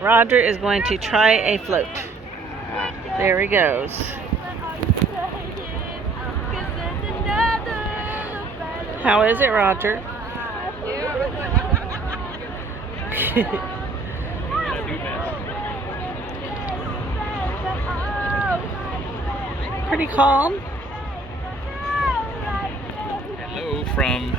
Roger is going to try a float. There he goes. How is it, Roger? Pretty calm. Hello from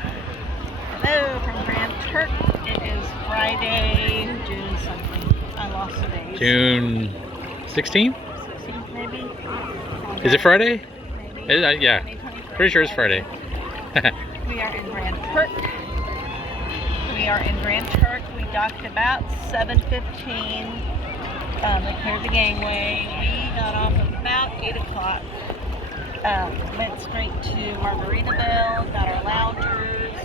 Grand Turk. It is Friday, June something. I lost the days. June 16th? 16th maybe? Is it Friday? Maybe. Yeah. Pretty sure it's Friday. We are in Grand Turk. We docked about 7:15. They cleared the gangway. We got off about 8 o'clock. Went straight to Margaritaville, got our loungers,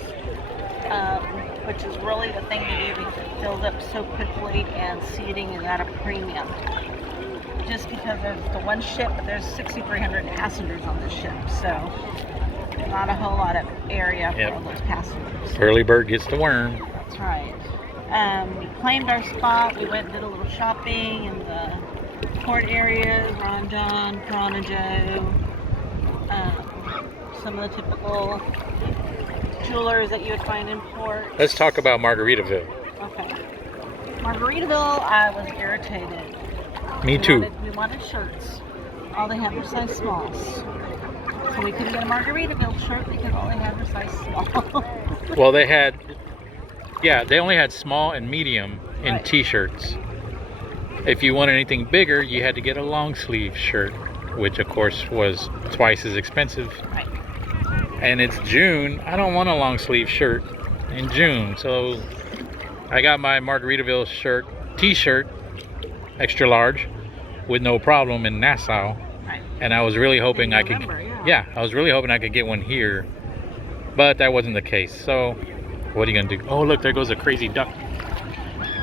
which is really the thing to do because it fills up so quickly and seating is at a premium. Just because there's the one ship, but there's 6,300 passengers on this ship, so not a whole lot of area for all those passengers. Early bird gets the worm. That's right. We claimed our spot. We went and did a little shopping in the port areas, Ron John, Piranha Joe, some of the typical jewelers that you would find in port. Let's talk about Margaritaville. Okay. Margaritaville, I was irritated. Me too. We wanted shirts. All they had were size smalls. So we couldn't get a Margaritaville shirt because all they had were size small. Well, they only had small and medium in t-shirts. If you wanted anything bigger, you had to get a long sleeve shirt, which of course was twice as expensive. Right. And it's June. I don't want a long sleeve shirt in June, so I got my Margaritaville t-shirt, extra large, with no problem in Nassau. Right. And I was really hoping I could get one here, but that wasn't the case. So what are you gonna do? Oh, look, there goes a crazy duck.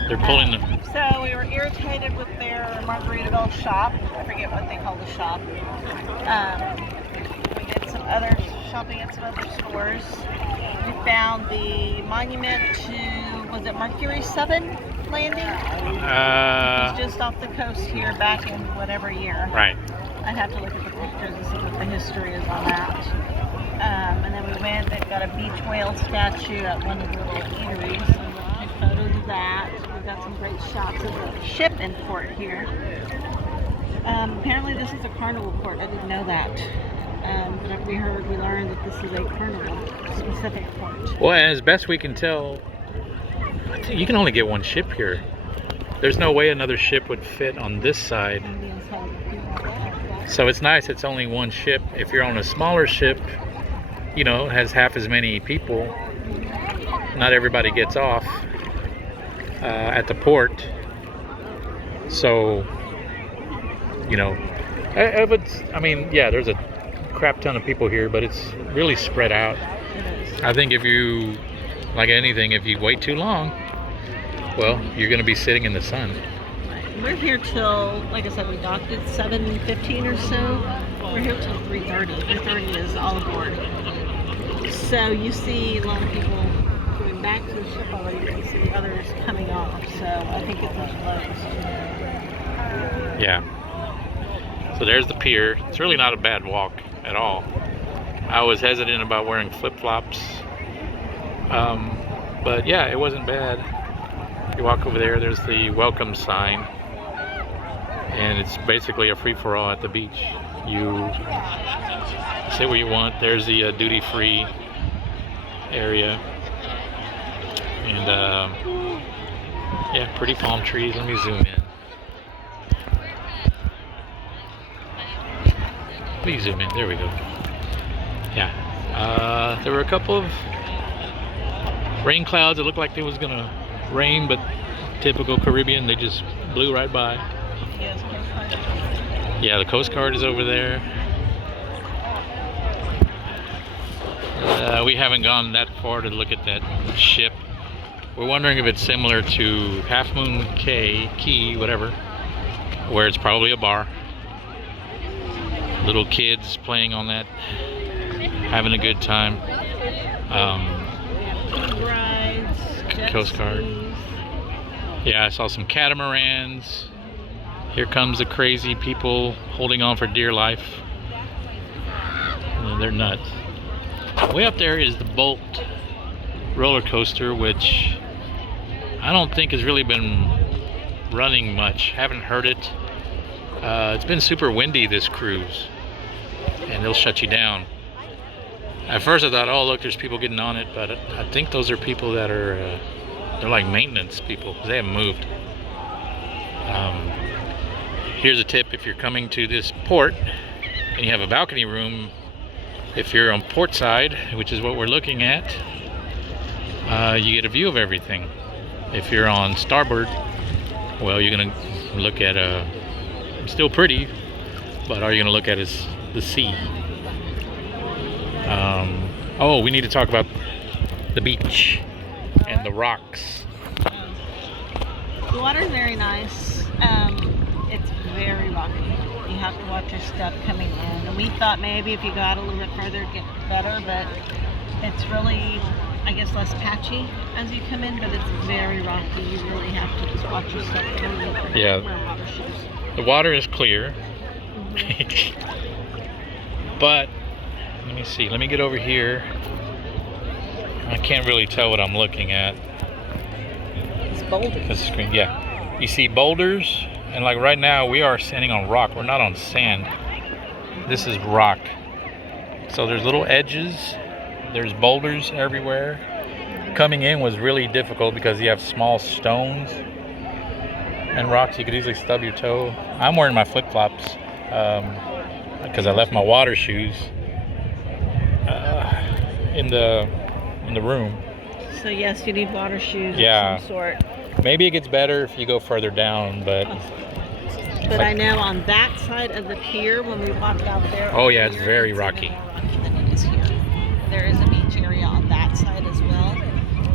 They're pulling them. So we were irritated with their Margaritaville shop. I forget what they call the shop. We did some other shopping at some other stores. We found the monument to, was it Mercury 7 landing? It's just off the coast here back in whatever year. Right. I'd have to look at the pictures and see what the history is on that. And then we went, they've got a beach whale statue at one of the little eateries. So we took photos of that. We've got some great shots of the ship in port here. Apparently this is a carnival port. I didn't know that. But we learned that this is a carnival specific port. Well, as best we can tell, you can only get one ship here. There's no way another ship would fit on this side. So it's nice it's only one ship. If you're on a smaller ship, you know, it has half as many people. Not everybody gets off at the port. So, you know, there's a crap ton of people here, but it's really spread out. I think if you, like anything, if you wait too long, well, you're going to be sitting in the sun. We're here till, like I said, we docked at 7:15 or so. We're here till 3:30. 3:30 is all aboard. So you see a lot of people going back to the ship already, but you see others coming off. So I think it's much close. Yeah. So there's the pier. It's really not a bad walk at all. I was hesitant about wearing flip-flops. But yeah, it wasn't bad. You walk over there, there's the welcome sign. And it's basically a free-for-all at the beach. You sit where you want. There's the duty-free area. And yeah, pretty palm trees. Let me zoom in. Please zoom in. There we go. Yeah. There were a couple of rain clouds. It looked like it was gonna rain, but typical Caribbean, they just blew right by. Yeah, the Coast Guard is over there. We haven't gone that far to look at that ship. We're wondering if it's similar to Half Moon Key, whatever, where it's probably a bar. Little kids playing on that, having a good time. Rides, Coast Guard. Yeah, I saw some catamarans. Here comes the crazy people holding on for dear life. They're nuts. Way up there is the Bolt roller coaster, which I don't think has really been running much. Haven't heard it. It's been super windy this cruise, and they'll shut you down. At first I thought, oh look, there's people getting on it, but I think those are people that are they're like maintenance people. They haven't moved. Here's a tip: if you're coming to this port and you have a balcony room, if you're on port side, which is what we're looking at, you get a view of everything. If you're on starboard, well, you're gonna look at still pretty, but all you're gonna look at is the sea. Oh, we need to talk about the beach and the rocks. The water's very nice. It's very rocky. You have to watch your step coming in. And we thought maybe if you got a little bit further it'd get better, but it's really, I guess, less patchy as you come in, but it's very rocky. You really have to just watch your step. Yeah. Wear water shoes. The water is clear. But let me see. Let me get over here. I can't really tell what I'm looking at. It's boulders. The screen, yeah. You see boulders, and like right now we are standing on rock. We're not on sand. This is rock. So there's little edges. There's boulders everywhere. Coming in was really difficult because you have small stones and rocks. You could easily stub your toe. I'm wearing my flip-flops because I left my water shoes in the room. So yes, you need water shoes Yeah. of some sort. Maybe it gets better if you go further down, but I know on that side of the pier, when we walked out there. Oh yeah, it's here, very it's rocky. even more rocky than it is here. There is a beach area on that side as well.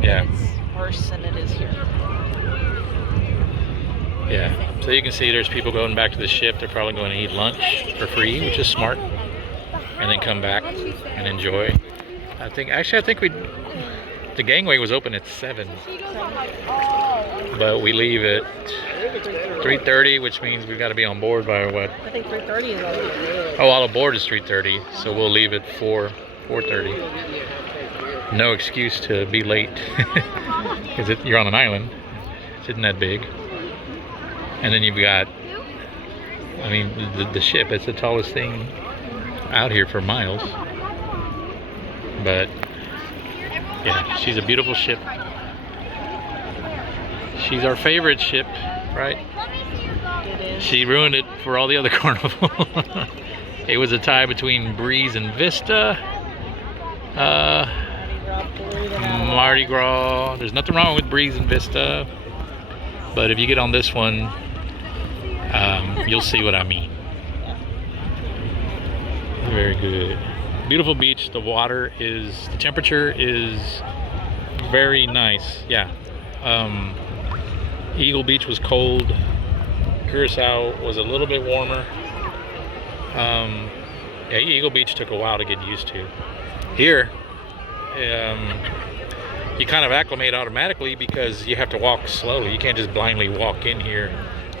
Yeah. It's worse than it is here. Yeah. So you can see there's people going back to the ship. They're probably going to eat lunch for free, which is smart, and then come back and enjoy. I think the gangway was open at 7, but we leave at 3:30, which means we've got to be on board by what? I think 3:30 is already. Oh, all aboard is 3:30, so we'll leave at 4:30. No excuse to be late, because you're on an island. It isn't that big. And then you've got, I mean, the ship. It's the tallest thing out here for miles. But yeah, she's a beautiful ship. She's our favorite ship, right? It is. She ruined it for all the other Carnival. It was a tie between Breeze and Vista. Mardi Gras. There's nothing wrong with Breeze and Vista, but if you get on this one, you'll see what I mean. Very good. Beautiful beach. The temperature is very nice. Yeah. Eagle Beach was cold. Curacao was a little bit warmer. Yeah, Eagle Beach took a while to get used to. Here, you kind of acclimate automatically because you have to walk slowly. You can't just blindly walk in here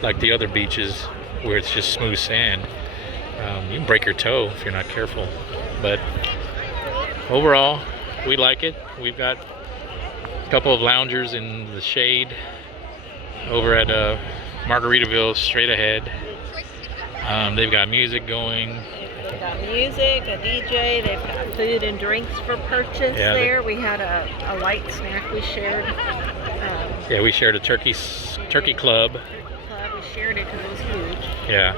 like the other beaches where it's just smooth sand. You can break your toe if you're not careful. But overall, we like it. We've got a couple of loungers in the shade over at Margaritaville straight ahead. They've got music going. They've got music, a DJ, they've got food and drinks for purchase there. We had a light snack we shared. Yeah, we shared a turkey club. We shared it because it was huge. Yeah.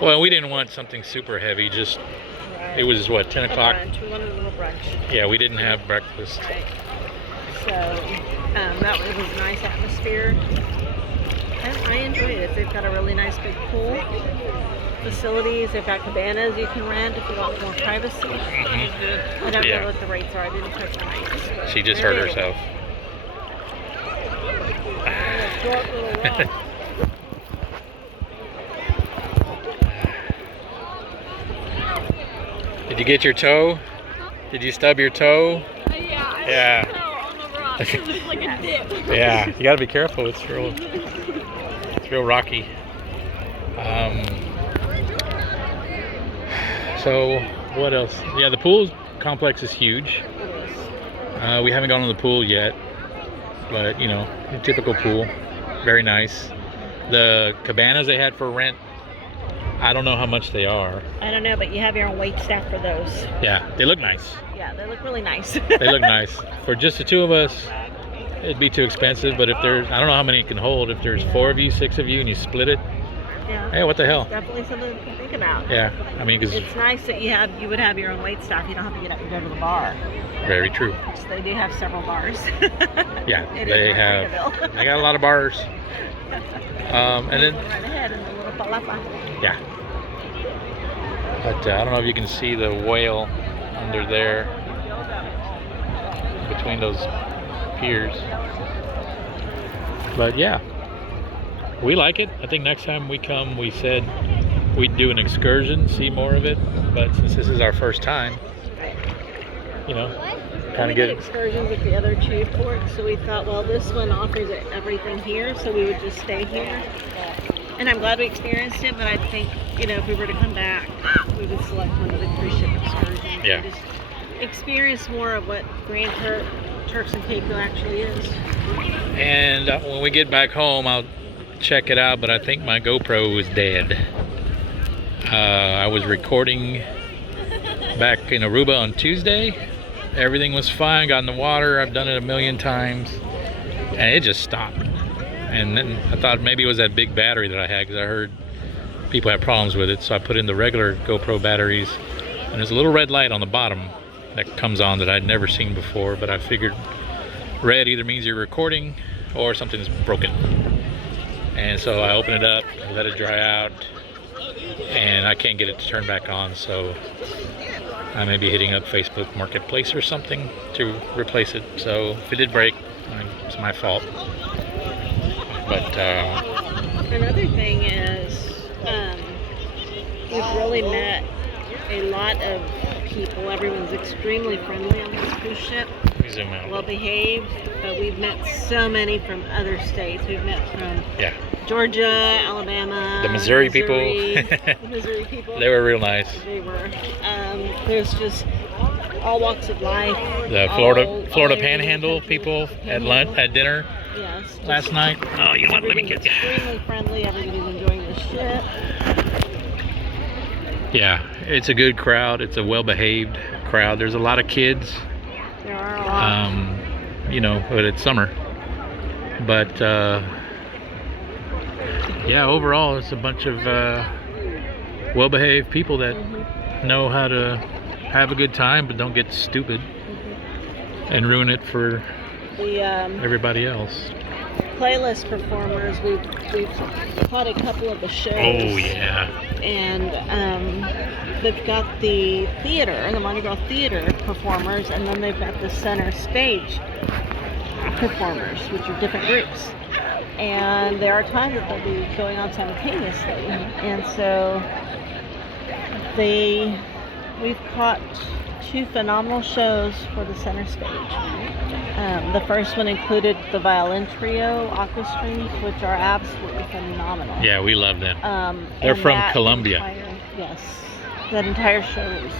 Well, we didn't want something super heavy, just, it was what, 10 o'clock? We wanted a little brunch. Yeah, we didn't have breakfast. Right. So, that was a nice atmosphere. I enjoyed it. They've got a really nice big pool facilities. They've got cabanas you can rent if you want more privacy. I don't know what the rates are. I didn't check the rates. She just hurt herself. Did you get your toe? Did you stub your toe? Yeah. Yeah. On the rock. It's like a dip. Yeah, you gotta be careful. It's real rocky. So what else? Yeah, the pool complex is huge. We haven't gone to the pool yet, but you know, a typical pool, very nice. The cabanas they had for rent, I don't know how much they are. I don't know, but you have your own wait staff for those. Yeah, they look nice. Yeah, they look really nice. They look nice. For just the two of us, it'd be too expensive, but if there's, I don't know how many it can hold. If there's 4 of you, 6 of you, and you split it, Yeah. hey, what the hell? It's definitely something to think about. Yeah, I mean, because It's nice that you would have your own wait staff. You don't have to get up and go to the bar. very true. Which they do have several bars. Yeah, It they is have. Margaritaville. They got a lot of bars. And then, One right ahead in the little palapa. yeah. But I don't know if you can see the whale under there between those piers. But yeah, we like it. I think next time we come, we said we'd do an excursion, see more of it. But since this is our first time, you know, kind We of did get. excursions at the other 2 ports, so we thought, well, this one offers everything here, so we would just stay here. And I'm glad we experienced it, but I think, you know, if we were to come back, we would select one of the cruise ship excursions. Yeah. And just experience more of what Grand Turks and Caicos actually is. And when we get back home, I'll check it out, but I think my GoPro is dead. I was recording back in Aruba on Tuesday. Everything was fine, got in the water. I've done it a million times, and it just stopped. And then I thought maybe it was that big battery that I had, because I heard people have problems with it. So I put in the regular GoPro batteries, and there's a little red light on the bottom that comes on that I'd never seen before, but I figured red either means you're recording or something's broken. And so I open it up, let it dry out, and I can't get it to turn back on, so I may be hitting up Facebook Marketplace or something to replace it. So if it did break, it's my fault. But Another thing is, we've really met a lot of people. Everyone's extremely friendly on this cruise ship. zoom out. Well behaved, but we've met so many from other states. We've met from Yeah, Georgia, Alabama, the Missouri people. the Missouri people. They were real nice. They were. There's just all walks of life. The Florida Panhandle people at lunch, at dinner Yes. last night. Oh, you know what? Let me get you. Extremely friendly. Everybody's enjoying the ship. Yeah, it's a good crowd. It's a well-behaved crowd. There's a lot of kids. There are a lot. You know, but it's summer. But yeah, overall, it's a bunch of well-behaved people that know how to have a good time, but don't get stupid and ruin it for The everybody else. playlist performers, we've caught a couple of the shows. Oh yeah. And they've got the theater, the Mardi Gras theater performers, and then they've got the center stage performers, which are different groups. And there are times that they'll be going on simultaneously. And so we've caught 2 phenomenal shows for the center stage. The first one included the violin trio, Aqua Strings, which are absolutely phenomenal. Yeah, we love them. They're And from that Colombia. Yes, that entire show was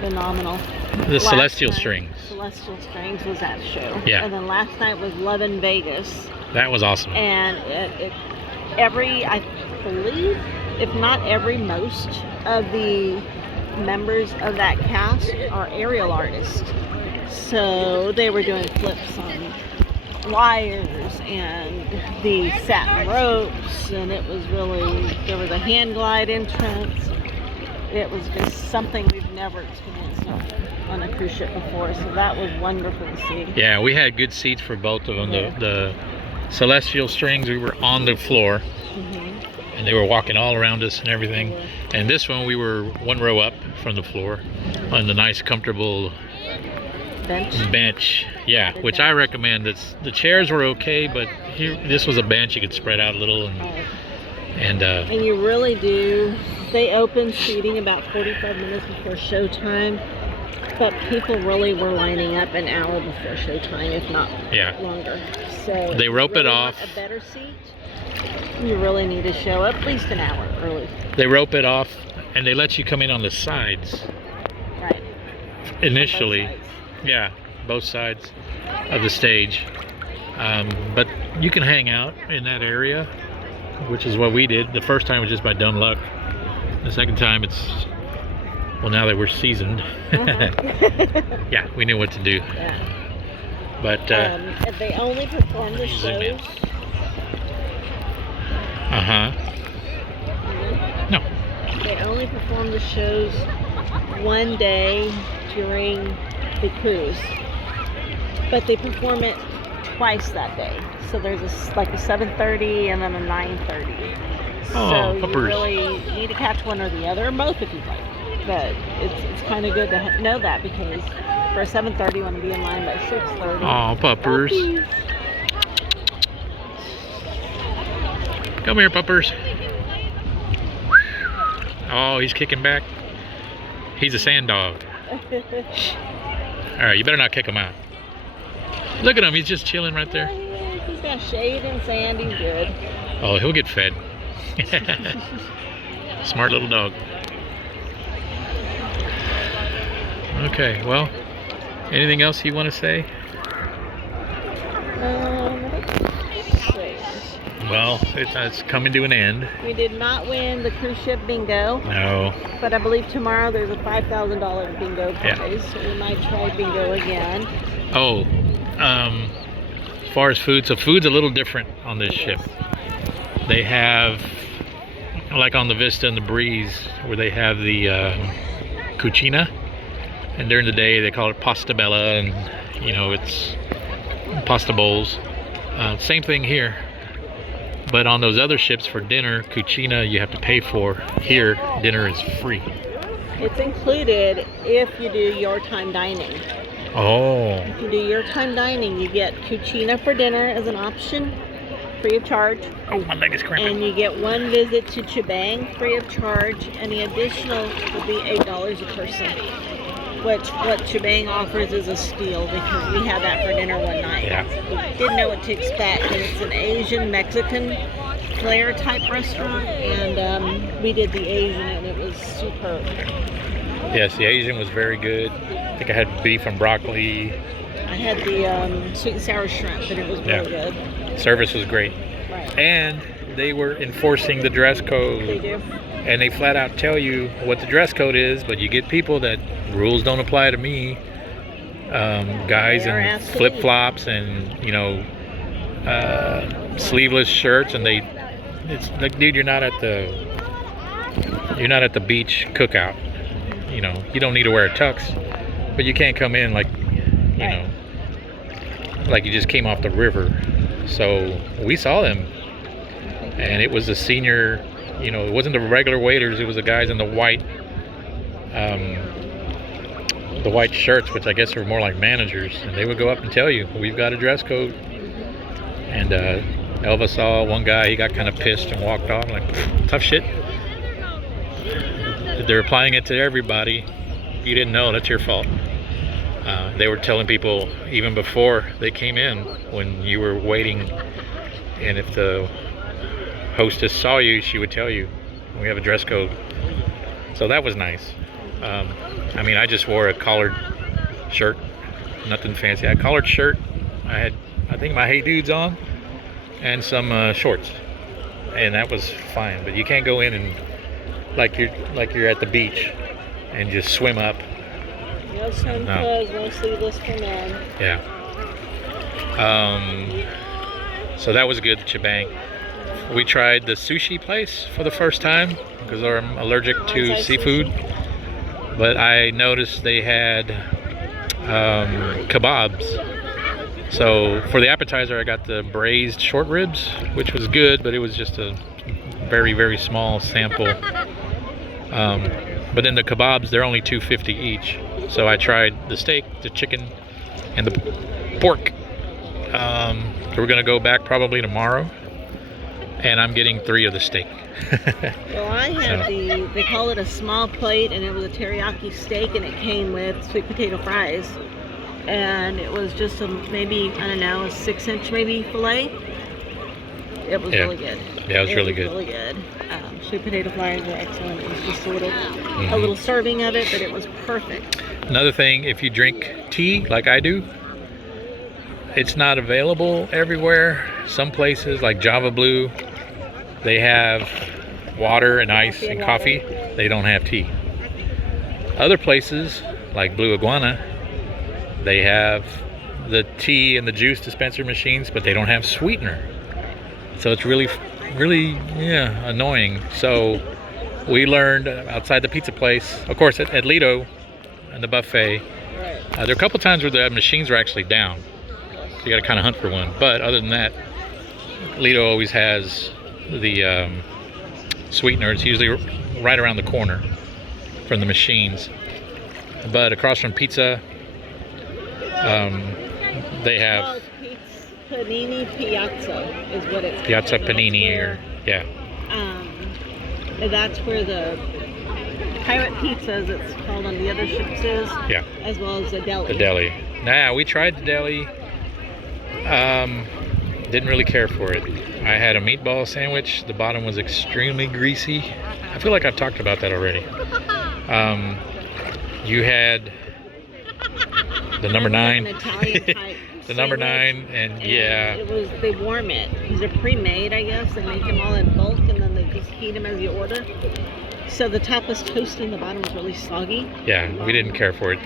phenomenal. The Last Celestial night, Strings. Celestial Strings was that show. Yeah. And then last night was Love in Vegas. That was awesome. And I believe, if not every, most of the members of that cast are aerial artists. So they were doing flips on wires and the satin ropes, and it was really, there was a hand glide entrance. It was just something we've never experienced on a cruise ship before, so that was wonderful to see. Yeah, we had good seats for both of them. Yeah. The Celestial Strings, we were on the floor, and they were walking all around us and everything. And this one, we were 1 row up from the floor on the nice, comfortable bench. Yeah, which I recommend. The chairs were okay, but this was a bench you could spread out a little, and And you really do. They open seating about 45 minutes before showtime, But people really were lining up an hour before showtime, if not longer. So they rope if you it really off. want a better seat, you really need to show up at least an hour early. They rope it off, and they let you come in on the sides. Right. Initially, On both sides. yeah, both sides of the stage. But you can hang out in that area, which is what we did. The first time was just by dumb luck. The second time, it's, well, now that we're seasoned, yeah, we knew what to do. Yeah. But they only perform the zoom in. shows. No. They only perform the shows one day during the cruise, but they perform it twice that day. So there's like a 7:30 and then a 9:30. So you puppers. really need to catch one or the other, or both if you'd like. But it's kind of good to know that, because for a 7:30 you want to be in line by 6:30. Oh, puppers. Puppies. Come here, puppers. Oh, he's kicking back. He's a sand dog. All right, you better not kick him out. Look at him, he's just chilling right there. He's got shade and sand, he's good. Oh, he'll get fed. Smart little dog. Okay, well, anything else you want to say? Let's see. Well, it's coming to an end. We did not win the cruise ship bingo, No. but I believe tomorrow there's a $5,000 bingo prize, Yeah. so we might try bingo again. Oh, as far as food, so food's a little different on this ship. They have, like on the Vista and the Breeze, where they have the cucina, and during the day they call it pasta bella, and you know, it's pasta bowls. Same thing here, but on those other ships for dinner, cucina you have to pay for. Here, dinner is free. It's included if you do your time dining. Oh, If you do your time dining, you get cucina for dinner as an option, free of charge. oh, my leg is cramping. And you get one visit to Chibang free of charge, and the additional will be $8 a person. Which what Chibang offers is a steal, because we had that for dinner one night. Yeah. We didn't know what to expect, and it's an Asian Mexican flair type restaurant, and we did the Asian, and it was superb. Yes, the Asian was very good. I think I had beef and broccoli. I had the sweet and sour shrimp, and it was really good. Service was great. Right. And they were enforcing the dress They code. do. And they flat out tell you what the dress code is, but you get people that rules don't apply to me. Guys They are in asked to flip flops and, you know, sleeveless shirts, and it's like, dude, you're not at the beach cookout. You know, you don't need to wear a tux, but you can't come in like, you know, like you just came off the river. So we saw them, and it was the senior, you know, it wasn't the regular waiters, it was the guys in the white shirts, which I guess are more like managers, and they would go up and tell you, we've got a dress code. And Elva saw one guy, he got kind of pissed and walked off, like, tough shit. They're applying it to everybody. You didn't know, that's your fault. They were telling people even before they came in, when you were waiting, and if the hostess saw you, she would tell you, we have a dress code. So that was nice. I mean, I just wore a collared shirt, nothing fancy. I had a collared shirt, I had, I think, my Hey Dudes on, and some shorts, and that was fine. But you can't go in and like you're at the beach and just swim up. No swim clothes, no sleeveless for men. Yeah. So that was good, Chibang. We tried the sushi place for the first time because I'm allergic to seafood. But I noticed they had kebabs. So for the appetizer, I got the braised short ribs, which was good, but it was just a very, very small sample. But then the kebabs, they're only $2.50 each. So I tried the steak, the chicken, and the pork. So we're gonna go back probably tomorrow And I'm getting 3 of the steak. Well, I had So, they call it a small plate, and it was a teriyaki steak, and it came with sweet potato fries. And it was just maybe, I don't know, a 6-inch maybe fillet. It was really good. Yeah, it was really good. Really good. Sweet potato fries were excellent. It was just a little serving of it, but it was perfect. Another thing, if you drink tea like I do, it's not available everywhere. Some places like Java Blue, they have water and ice and coffee. They don't have tea. Other places like Blue Iguana, they have the tea and the juice dispenser machines, but they don't have sweetener. So it's really annoying. So we learned outside the pizza place, of course at Lido and the buffet, there are a couple times where the machines are actually down. So you got to kind of hunt for one. But other than that, Lido always has the sweetener. It's usually right around the corner from the machines. But across from pizza, they have Panini Piazza is what it's called. Piazza Panini, or yeah. That's where the pirate pizza, as it's called on the other ships, is. Yeah. As well as the deli. The deli. Now we tried the deli. Didn't really care for it. I had a meatball sandwich. The bottom was extremely greasy. I feel like I've talked about that already. You had the number 9. An Italian type. The number 9, and yeah. It was, they warm it. These are pre-made, I guess. They make them all in bulk, and then they just heat them as you order. So the top was toasty and the bottom was really soggy. Yeah, we didn't care for it.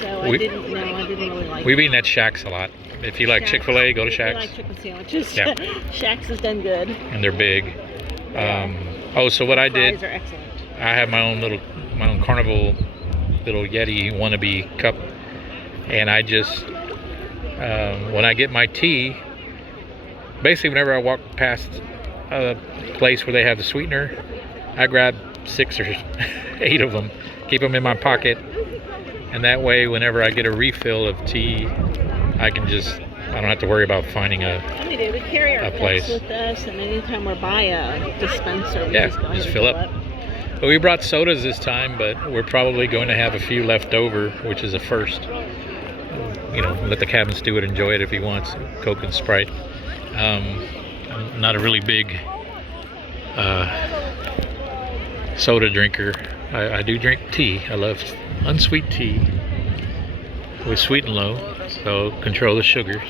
So I didn't really like it. We've eaten at Shaq's a lot. If you like Chick-fil-A, go to Shaq's. I like chicken sandwiches. Yeah. Shaq's has done good. And they're big. So what I did, fries are excellent. I have my own Carnival little Yeti wannabe cup, and I just when I get my tea, basically whenever I walk past a place where they have the sweetener, I grab 6 or 8 of them, keep them in my pocket, and that way whenever I get a refill of tea, I don't have to worry about finding a We carry our place with us, and anytime we're by a dispenser, we just fill up. But we brought sodas this time, but we're probably going to have a few left over, which is a first. Let the cabin steward enjoy it if he wants, Coke and Sprite. I'm not a really big soda drinker. I do drink tea. I love unsweet tea with sweet and low, so control the sugars.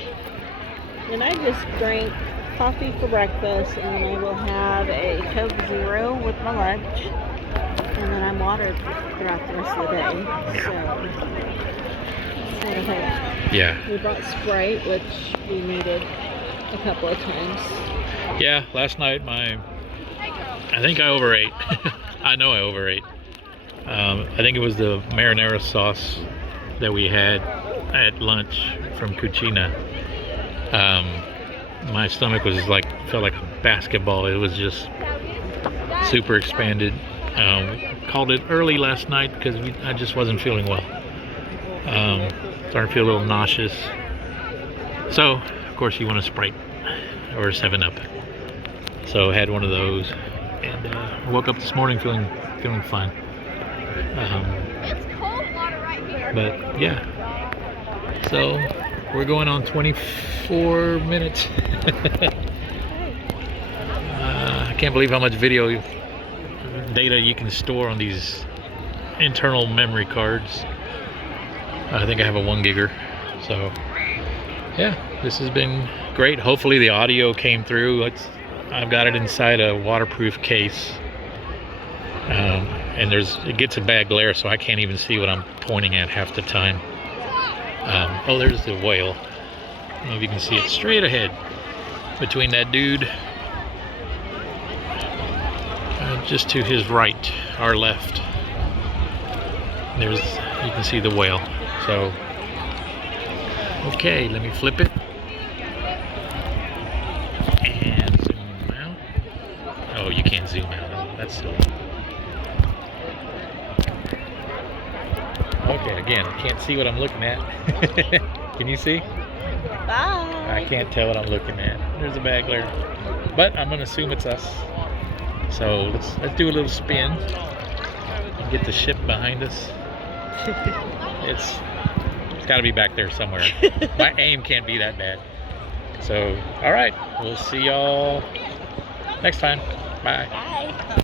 And I just drank coffee for breakfast, and I will have a Coke Zero with my lunch, and then I'm watered throughout the rest of the day. So Yeah. We brought Sprite, which we needed a couple of times. Yeah, last night I think I overate. I know I overate. I think it was the marinara sauce that we had at lunch from Cucina. My stomach was felt like a basketball. It was just super expanded. Called it early last night because I just wasn't feeling well. Starting to feel a little nauseous. So, of course, you want a Sprite or a 7-Up. So I had one of those, and woke up this morning feeling fine. It's cold water right here. But yeah, so we're going on 24 minutes. I can't believe how much video data you can store on these internal memory cards. I think I have a 1 gigger. So yeah, this has been great. Hopefully the audio came through. I've got it inside a waterproof case, and it gets a bad glare, so I can't even see what I'm pointing at half the time. There's the whale. Maybe you can see it straight ahead between that dude just to his right, our left. You can see the whale. So okay, let me flip it and zoom out. Oh, you can't zoom out. That's silly. Okay, again, I can't see what I'm looking at. Can you see? Bye. I can't tell what I'm looking at. There's a bag glare. but I'm gonna assume it's us. So let's do a little spin and get the ship behind us. It's got to be back there somewhere. My aim can't be that bad. So, all right, we'll see y'all next time. Bye. Bye.